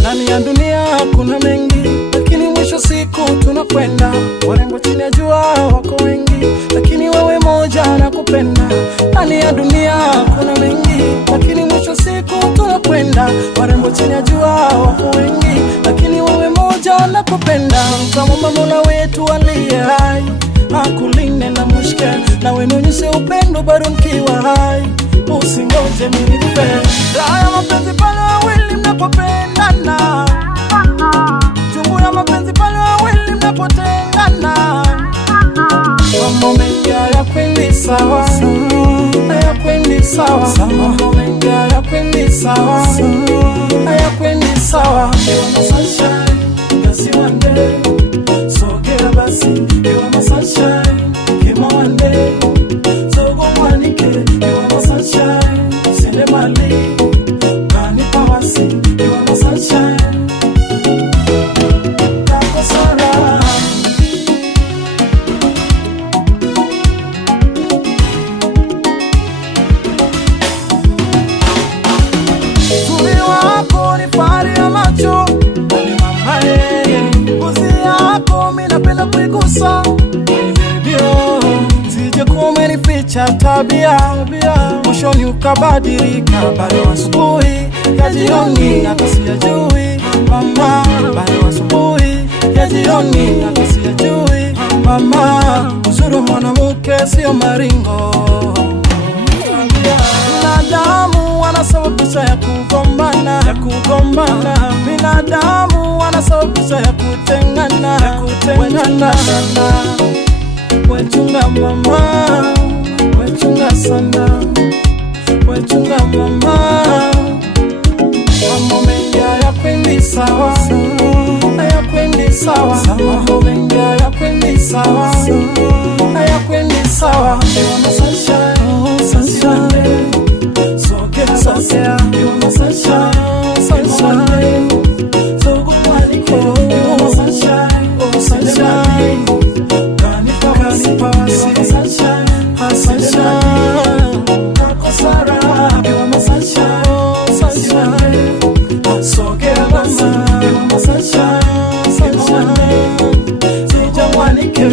Ndani ya dunia kuna mengi, lakini mwisho siku tunakwenda. Warembo chini ya jua wako wengi, lakini wewe moja nakupenda. Ndani ya dunia kuna mengi, lakini mwisho siku tunakwenda. Warembo chini ya jua wako wengi, lakini wewe moja nakupenda. Kama Mola wetu aliye hai akulinde na mushke, na wewe unyeshe upendo bado mkiwa hai. Usingoje mimi nife. Raha ya mapenzi pale wawili mnapopendana, chungu ya mapenzi pale wawili mnapotengana. Mambo mengi hayakwendi sawa, hayakwendi sawa. Mambo mengi hayakwendi sawa, hayakwendi sawa. You are my sunshine, kasi one day. Sogea basi, you are my sunshine, kima one day. Sogo mwanike, you are my sunshine, sinde mali. Kani pawasi, you are my sunshine. Kako sara. Uzuri wako ni fahari ya macho, ni mamae. Ngozi yako mimi napenda kuigusa, baby oh. Sije kumenificha tabia, mwishoni ukabadilika. Bado asubuhi ya jioni hata sijui mama, bado asubuhi ya jioni hata sijui mama. Uzuri wa mwanamke sio maringo. Binadamu wanasababisha ya kugombana, binadamu wanasababisha ya kutengana, wechunga mama, wechunga sana, wechunga mama. Mambo mengi hayakwendi sawa, hayakwendi sawa. Mambo mengi hayakwendi sawa, hayakwendi sawa. You are my sunshine, sunshine. Sogea, sogea. You are my sunshine, sunshine. Sogo mwanike. You are my sunshine, oh sunshine. Kani pawasi, you are my sunshine, ah sunshine. Kako sara. You are my sunshine, oh sunshine. Sogea basi, you are my sunshine, sunshine. Sija mwanike.